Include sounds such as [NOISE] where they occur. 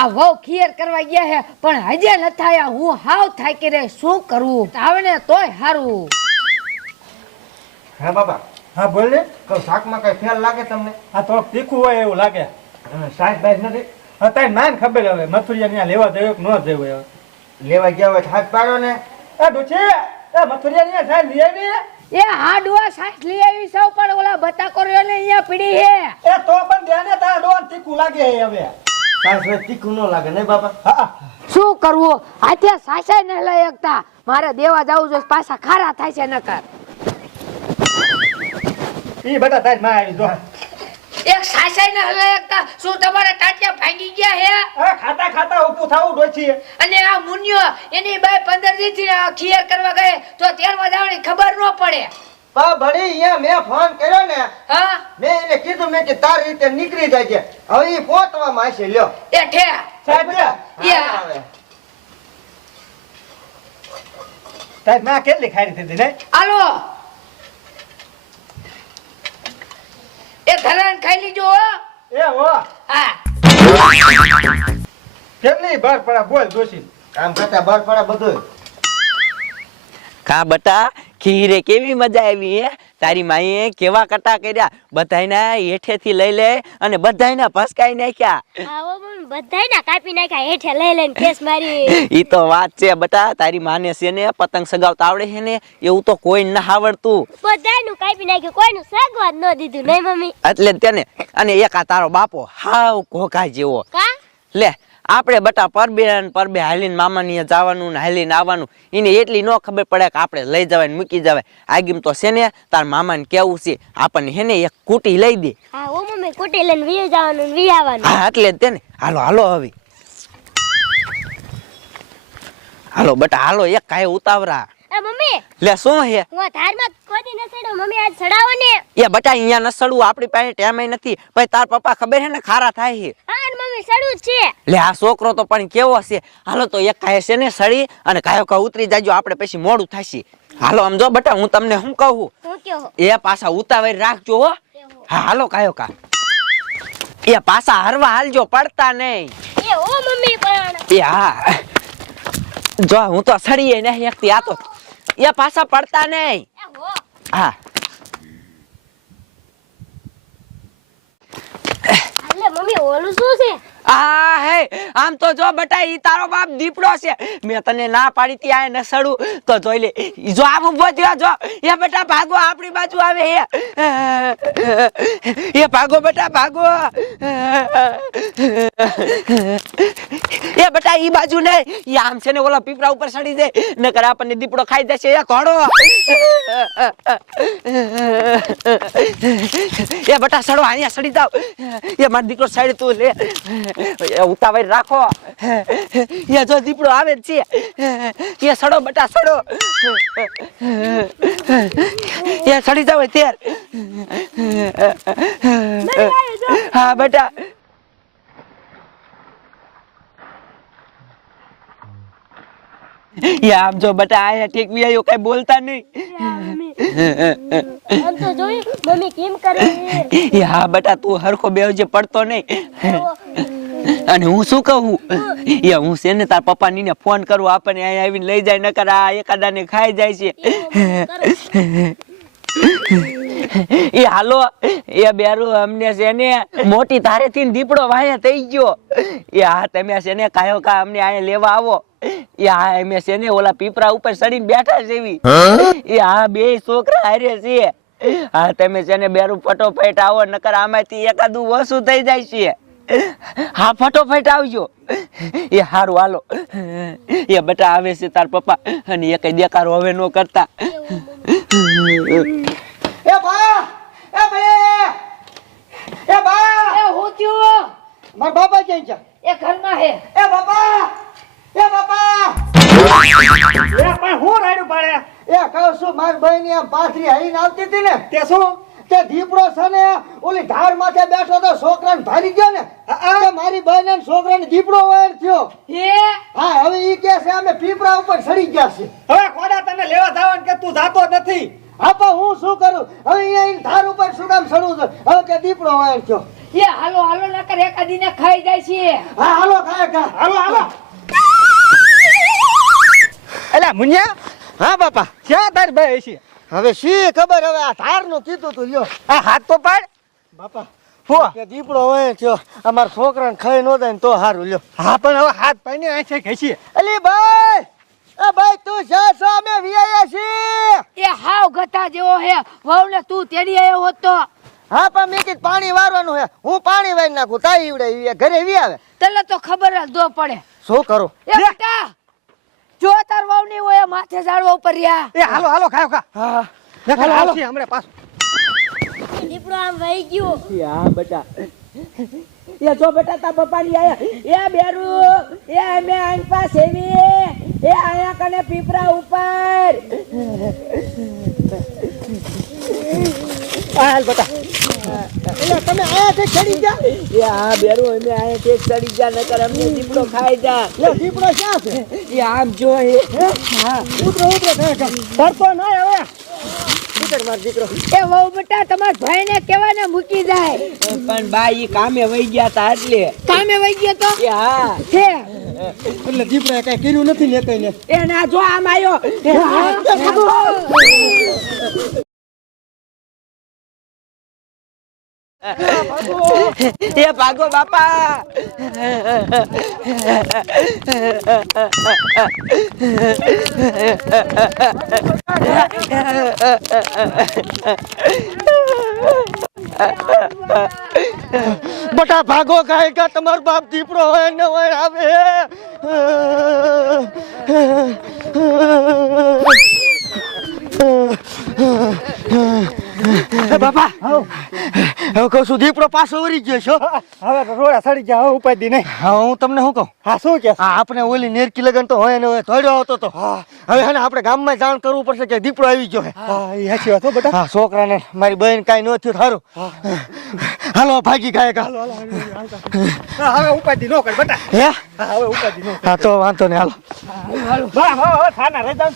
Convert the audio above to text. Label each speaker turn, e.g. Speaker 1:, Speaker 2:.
Speaker 1: આ વહુ ખીયર કરવા ગયા હે પણ હજે ન થાયા હું હાવ થાકી રે શું કરવું આવને તોય હારું.
Speaker 2: હા બાબા.
Speaker 3: હા બોલ ને.
Speaker 2: કહું શાકમાં કઈ ફેર લાગે તમને?
Speaker 3: આ થોડોક તીખું હોય એવું લાગે.
Speaker 2: શાક બાજ નથી.
Speaker 3: હા તારી માન ખબર હવે. મથુરિયા ત્યાં લેવા જયો કે ન જયો હવે?
Speaker 2: લેવા ગયા હોય તો હાથ પાડો ને.
Speaker 3: એ ડોછી એ મથુરિયા ત્યાં સાહેબ લઈ આવી
Speaker 1: એ હા ડુઆ સાહેબ લઈ આવી સૌ પણ ઓલા બતા કર્યો ને અહીંયા પડી હે.
Speaker 3: એ તો પણ ધ્યાને તારા ડોન તીખું લાગે હવે.
Speaker 2: શાક તીખું ન લાગે નહીં બાબા
Speaker 3: હા.
Speaker 1: શું કરવું? હાથે સાસે ન લઈ શકતા મારે દેવા જવું જોઈએ પાછા ખારા થાય છે નકર.
Speaker 3: ઈ બેટા તારી માં આવી જો.
Speaker 1: એક સાસે ન લઈ શકતા શું તમારા ટાટિયા ભાંગી ગયા હે?
Speaker 3: હવે ખાતા ખાતા ઊભું થાવું ડોછી
Speaker 1: અને આ મુન્યો એની પંદર દી થી ખીયર કરવા ગયે તો તેરમાં જવાની ખબર ન પડે.
Speaker 2: અહીંયા મેં ફોન કર્યો ને
Speaker 1: હા?
Speaker 2: મેં એને કે તારી રીતે નીકળી જાય છે. હવે ઈ પોતવામાં હશે લ્યો.
Speaker 1: એ ઠે.
Speaker 3: સાહેબ
Speaker 2: હવે.
Speaker 3: માં કેટલી ખારી હતી ને?
Speaker 1: હાલો. એ ધરાન ખાઈ લીજો હો.
Speaker 3: એ હો.
Speaker 1: હા.
Speaker 3: કેટલી બર પડા બોલ દોશી
Speaker 2: કામ કરતા બાર પડા બધું
Speaker 4: કા બટા ખીરે કેવી મજા આવી હે? તારી માઈએ કેવા કટા કર્યા? બધાયના હેઠેથી લઈ લે અને બધાયના ભસકાઈ નાખ્યા.
Speaker 5: આવો પણ બધાયના કાપી નાખ્યા હેઠે લઈ લઈને કેસ મારી. [LAUGHS]
Speaker 4: ઈ તો વાત છે બટા તારી માને છે ને પતંગ સગાવતા આવડે છે ને એવું તો કોઈ ના આવડતું
Speaker 5: બધાયનું કાપી નાખ્યું કોઈનું સગવા ન દીધું નહીં મમ્મી.
Speaker 4: એટલે તેને અને એક આ તારો બાપો હાવ ઘોઘા જેવો.
Speaker 5: કા?
Speaker 4: લે આપણે બટા પરબે ને પરબે હાલીને મામાની જવાનું ને હાલીને આવવાનું. એને એટલી ન ખબર પડે કે આપણે લઈ જવાય મૂકી જવાય. આગીમ તો છે ને તાર મામાને કેવું છે? આપણને હે ને એક કુટી લઈ દે.
Speaker 5: હા ઓ મમ્મી કુટી લઈને વી જવાનું વી આવવાનું.
Speaker 4: હા એટલે જ તેને હાલો હાલો હવે. હાલો બટા હાલો એક કાય ઉતાવરા
Speaker 5: એ મમ્મી
Speaker 4: લે શું હે?
Speaker 5: હું ધારમાં કોઈ ન સડ્યો મમ્મી આજ સડાવો ને.
Speaker 4: એ બટા અહીંયા નસડવું આપણી પાસે ટેમે નથી. ભાઈ તાર પપ્પા ખબર હે ને ખારા થાય છે
Speaker 5: હા ને મમ્મી સડવું છે.
Speaker 4: લે આ છોકરો તો પણ કેવો છે? હાલો તો એક કાંઈ છે ને સડી અને કાયો કા ઉતરી જાજો આપણે પછી મોડું થશે. હાલો આમ જો બટા હું તમને શું કહું? એ પાછા ઉતાવળ રાખજો હો. હા. હાલો કાયો કા એ પાછા હરવા હાલજો પડતા નહીં.
Speaker 5: એ ઓ મમ્મી પણ.
Speaker 4: એ હા. જો હું તો સડીએ ને એકથી આ તો. એ પાછા પડતા નહીં.
Speaker 5: હો
Speaker 4: હા
Speaker 5: એટલે મમ્મી ઓલું શું છે?
Speaker 4: આ હે, આમ તો જો બટા ઈ તારો બાપ દીપડો છે. મેં તને ના પાડી તી આ નસડું તો જોઈ લે જો આમ ઊભો થયો, જો. એ બટા ભાગો, આપણી બાજુ આવે એ એ ભાગો બટા, ભાગો. એ બટા ઈ બાજુ ને ઈ આમ છે ને ઓલા પીપરા ઉપર ચડી જાય નકર આપણને દીપડો ખાઈ જશે એ ઘોડો. એ બટા સડો, અહીંયા સડી જાવ. એ મારો દીકરો સાઈડ તું લે. ઉતાવળ રાખો. એ જો દીપડો આવે છે. એ સડો બટા સડો. એ સડી જાવ તેર. હા બટા. એ આમ જો બટા આયા ઠીક બી આયો કઈ બોલતા નહીં.
Speaker 5: આમ તો જોયું મમ્મી કેમ કરે
Speaker 4: એ હા બટા તું હરખો બેવજે પડતો નહીં. અને હું શું કહું? એ હું છે ને તાર પપ્પા નીને ફોન કરું, આપણને અહીંયા આવીને લઈ જાય, નકર આ એકાદાને ખાઈ જાય છે. એ હાલો, એ બેરુ અમને છે ને મોટી ધારેથી ને દીપડો વાયા થઈ ગયો. એ હા, તમે છે ને કાયો કા અમને અહીંયા લેવા આવો. એ હા, અમે છે ને ઓલા પીપરા ઉપર ચડીને બેઠા છે એવી. એ હા, બે છોકરા હારે છે. હા, તમે છે ને બેરું ફટોફટ આવો, નકર આમાંથી એકાદું વસુ થઈ જાય છે. હા ફટોફટ આવજો. એ હારું હાલો. એ બેટા આવે છે તાર પપ્પા અને એ કઈ દેકારો હવે નો કરતા.
Speaker 2: એ બા એ ભાઈ એ બા.
Speaker 1: એ હું થયું?
Speaker 2: મારા બાપા ક્યાં છે?
Speaker 1: એ ઘરમાં હે.
Speaker 2: એ બાપા એ બાપા.
Speaker 3: એ પણ હું રાડ્યું પાડે?
Speaker 2: એ કહું છું મારી બહેની આમ પાથરી હરીને આવતી હતી ને.
Speaker 3: તે શું?
Speaker 2: તે દીપડો છે ને ઓલી ધાર માથે બેઠો તો છોકરાને ભારી ગયો ને આ મારી બહેન ને છોકરાને દીપડો વાયર થયો.
Speaker 1: એ
Speaker 2: હા હવે ઈ કે છે અમે પીપળા ઉપર સડી ગયા છે
Speaker 3: હવે કોડા તને લેવા જવાનું કે તું જાતો નથી?
Speaker 2: હા પણ હું શું કરું? હવે અહીંયા ઈ ધાર ઉપર સુડામ સડું છું? હવે કે દીપડો વાયર થયો.
Speaker 1: એ હાલો હાલો નકર એકાદીને ખાઈ જાય છે.
Speaker 2: હા હાલો ખાય ખા.
Speaker 3: હાલો હાલો. એલા મુનિયા.
Speaker 2: હા બાપા.
Speaker 3: ક્યાં તાર ભાઈ છે
Speaker 2: હવે શી ખબર? હવે આ ધારનું કીધું તું લ્યો.
Speaker 3: આ હાથ તો પાડ.
Speaker 2: બાપા
Speaker 3: હો
Speaker 2: કે દીપડો હોય થયો અમારા છોકરાને ખાઈ ન જાય તો હારું લ્યો.
Speaker 3: હા પણ હવે હાથ છે ખેંચીએ
Speaker 2: અલી ભાઈ એ ભાઈ તું જા છો અમે વિયાયા છીએ.
Speaker 1: એ હાવ ગધા જેવો હે. વહુને તું તેડી આવ્યો હોત. તો
Speaker 2: હા પણ મેં કીધું પાણી વારવાનું હે. હું પાણી વારી નાખું તાઈ ઈવડે ઈ ઘરે વી આવે.
Speaker 1: તને તો ખબર જ દો પડે.
Speaker 2: શું કરું?
Speaker 1: એ બેટા! હોય માથે ઝાડવા ઉપર રહ્યા.
Speaker 3: એ હાલો હાલો ખાયો ખા.
Speaker 2: હા.
Speaker 3: હાલો આવશે હમણાં પાછું.
Speaker 5: દીપડો આમ વહી ગયો.
Speaker 4: હા બેટા. એ જો બેટા તા પપ્પા ની આયા. એ બેરુ એ અમે આંગ પાસે એ આયા કને પીપરા ઉપર.
Speaker 3: હાલ બેટા.
Speaker 2: એટલે તમે આયાથી ચડી જા
Speaker 4: એ હા બેરુ અમે આયા ટેક ચડી જા નકર અમને દીપડો ખાઈ જા.
Speaker 2: લે દીપડો ક્યાં છે?
Speaker 4: એ આમ જો
Speaker 2: હા? ઉતરો ઉતરો તમે પડતો ન હવે ઉતર માર દીકરો.
Speaker 1: એ વહુ બેટા તમાર ભાઈને કેવાને મૂકી જાય.
Speaker 4: પણ બા ઈ કામે વહી ગયા તા એટલે.
Speaker 1: કામે વહી ગયા તો?
Speaker 4: એ હા.
Speaker 1: છે
Speaker 2: એટલે દીપડાએ કઈ કર્યું નથી ને કઈ ને
Speaker 4: એ ના જો આમ આયો. એ ભાગો બાપા
Speaker 2: બટા ભાગો કાય કા તમારો બાપ દીપડો હોય ને હોય આવે એ બાપા. હવે. કહું છું દીપડો પાછો વળી ગયો છો
Speaker 3: હવે રોડા સડી ગયા હવે ઉપાડી નહીં.
Speaker 2: હા હું તમને શું કહું?
Speaker 3: હા શું કે?
Speaker 2: આપણે ઓલી નેરકી લગન તો હોય ને ધોડ્યો આવતો તો. હવે હે ને આપણે ગામમાં જાણ કરવું પડશે કે દીપડો આવી ગયો હે.
Speaker 3: હા એ હાચી વાત હો બેટા.
Speaker 2: હા છોકરાને મારી બહેન કાંઈ ન થયું સારું હાલો ભાગી ગાય કા
Speaker 3: હાલો હાલો હા, હવે ઉપાડી નો કર બેટા.
Speaker 2: હે?
Speaker 3: હા હવે ઉપાડી નો
Speaker 2: હા તો વાંધો નહીં હાલો.
Speaker 3: બા હવે થાના રહી જાવ